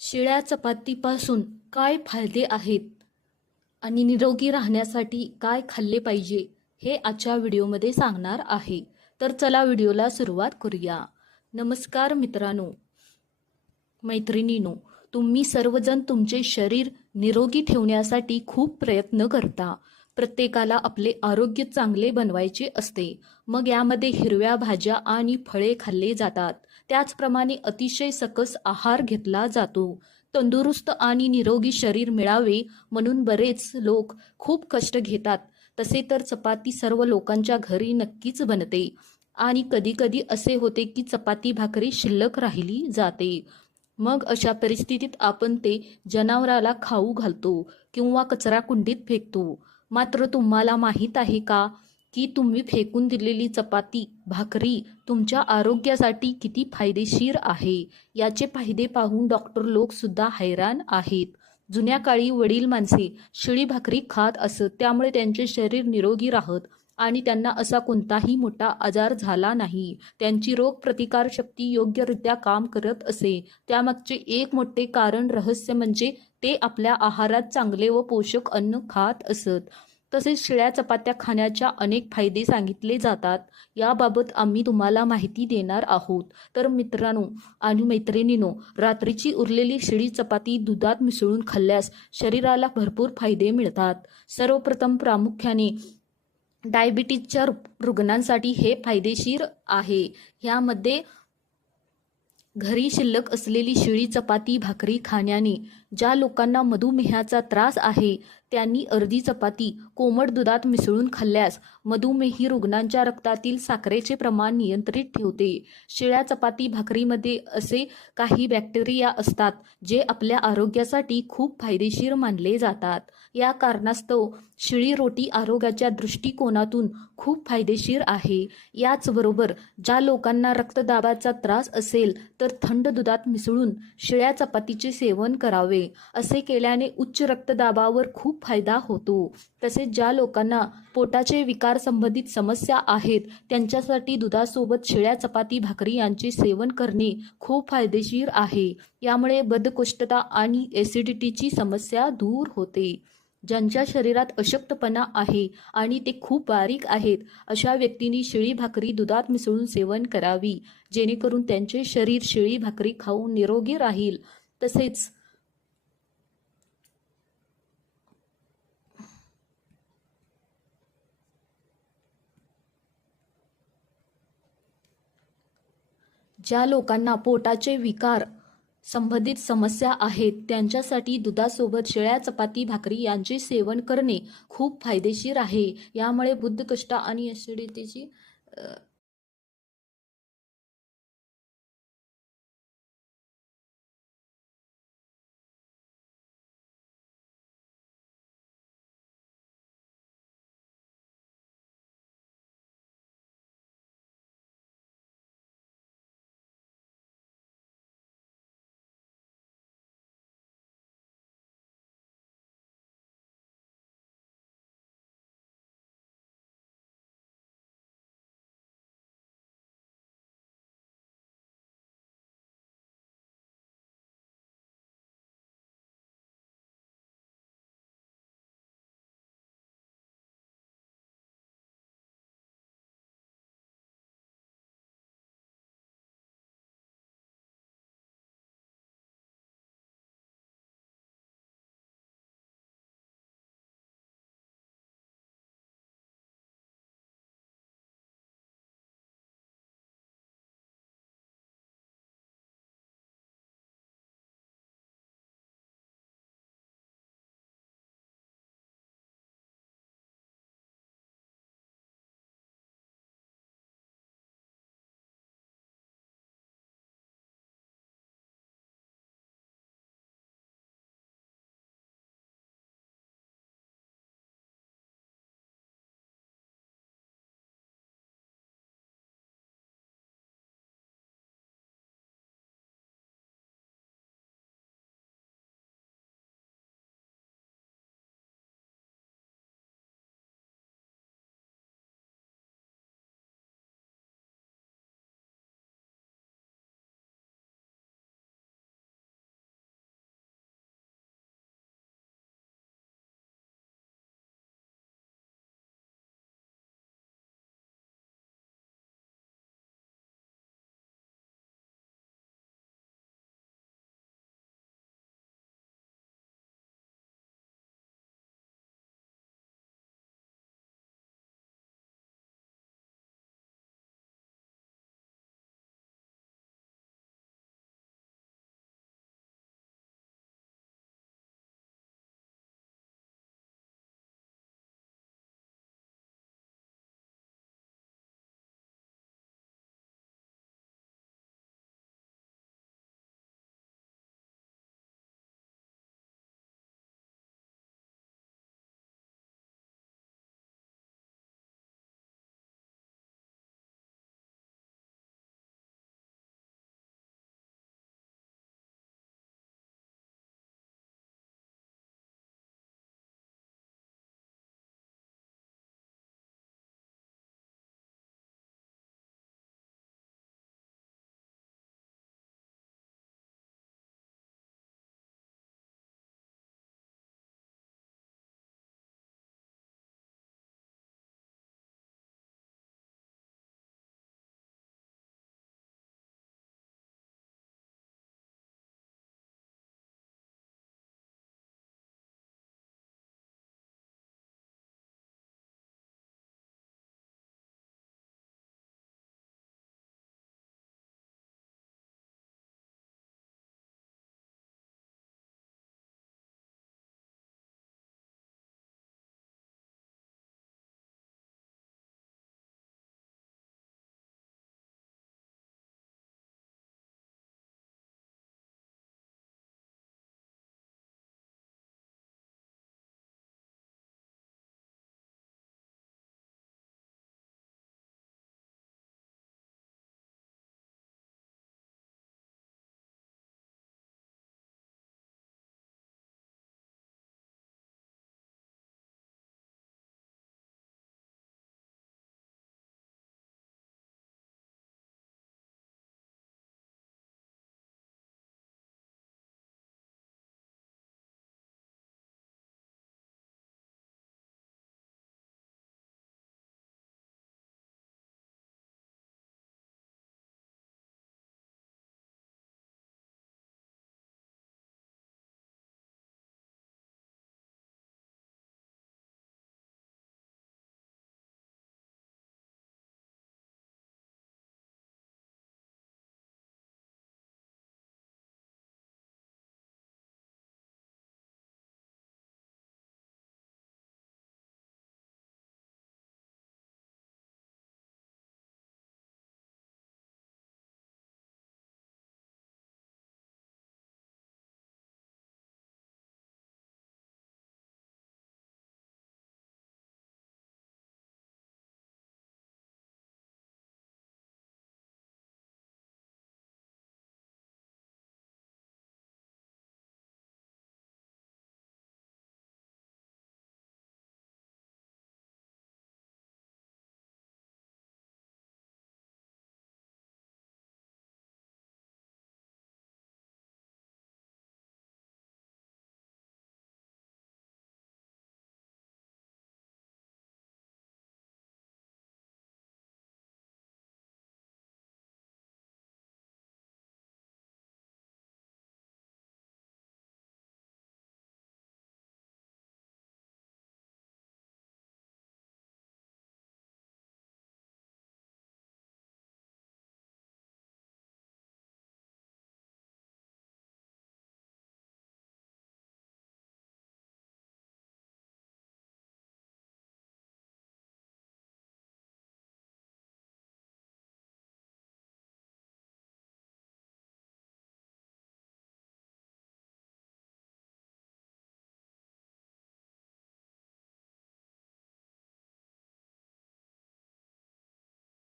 शिळ्या चपातीपासून काय फायदे आहेत? आणि निरोगी राहण्यासाठी काय खाल्ले पाहिजे? हे आजच्या व्हिडिओमध्ये सांगणार आहे. तर चला व्हिडिओला सुरुवात करूया. नमस्कार मित्रांनो मैत्रिणीनो तुम्ही सर्वजण तुमचे शरीर निरोगी ठेवण्यासाठी खूप प्रयत्न करता. प्रत्येकाला आपले आरोग्य चांगले बनवायचे असते. मग यामध्ये हिरव्या भाज्या आणि फळे खाल्ले जातात. त्याचप्रमाणे अतिशय सकस आहार घेतला जातो. तंदुरुस्त आणि निरोगी शरीर मिळावे म्हणून बरेच लोक खूप कष्ट घेतात. तसे तर चपाती सर्व लोकांच्या घरी नक्कीच बनते. आणि कधीकधी असे होते की चपाती भाकरी शिल्लक राहिली जाते. मग अशा परिस्थितीत आपण ते जनावराला खाऊ घालतो किंवा कचरा कुंडीत फेकतो. मात्र तुम्हाला माहीत आहे का? की तुम्ही फेकून दिलेली चपाती भाकरी तुमच्या आरोग्यासाठी किती फायदेशीर आहे? याचे फायदे पाहून डॉक्टर लोकसुद्धा हैराण आहेत. जुन्या काळी वडील माणसे शिळी भाकरी खात असत त्यामुळे त्यांचे शरीर निरोगी राहत आणि त्यांना असा कोणताही मोठा आजार झाला नाही. त्यांची रोगप्रतिकार शक्ती योग्यरित्या काम करत असे. त्यामागचे एक मोठे कारण रहस्य म्हणजे ते आपल्या आहारात चांगले व पोषक अन्न खात असत. तसेच शिळ्या चपात्या खाण्याच्या अनेक फायदे सांगितले जातात. याबाबत आम्ही तुम्हाला माहिती देणार आहोत. तर मित्रांनो आणि मैत्रिणीनो रात्रीची उरलेली शिळी चपाती दुधात मिसळून खाल्ल्यास शरीराला भरपूर फायदे मिळतात. सर्वप्रथम प्रामुख्याने डायबिटीजच्या रुग्णांसाठी हे फायदेशीर आहे. ह्यामध्ये घरी शिल्लक असलेली शिळी चपाती भाकरी खाण्याने ज्या लोकांना मधुमेहाचा त्रास आहे त्यांनी अर्धी चपाती कोमट दुधात मिसळून खाल्ल्यास मधुमेही रुग्णांच्या रक्तातील साखरेचे प्रमाण नियंत्रित ठेवते. शिळ्या चपाती भाकरीमध्ये असे काही बॅक्टेरिया असतात जे आपल्या आरोग्यासाठी खूप फायदेशीर मानले जातात. या कारणास्तव शिळी रोटी आरोग्याच्या दृष्टिकोनातून खूप फायदेशीर आहे. याचबरोबर ज्या लोकांना रक्तदाबाचा त्रास असेल तर थंड दुधात मिसळून शिळ्या चपातीचे सेवन करावे. असे केल्याने उच्च रक्तदाबावर खूप फायदा होतो. तसेच ज्या लोकांना पोटाचे विकार संबंधित समस्या आहेत त्यांच्यासाठी दुधासोबत शिळ्या चपाती भाकरी यांचे सेवन करणे खूप फायदेशीर आहे. यामुळे बद्धकोष्ठता आणि ॲसिडिटीची समस्या दूर होते. ज्यांच्या शरीरात अशक्तपणा आहे आणि ते खूप बारीक आहेत अशा व्यक्तींनी शिळी भाकरी दुधात मिसळून सेवन करावी जेणेकरून त्यांचे शरीर शिळी भाकरी खाऊन निरोगी राहील. तसेच ज्या लोकांना पोटाचे विकार संबंधित समस्या आहेत त्यांच्यासाठी दुधासोबत शेळ्या चपाती भाकरी यांचे सेवन करणे खूप फायदेशीर आहे. यामुळे बुद्धकष्ट आणि ॲसिडिटीची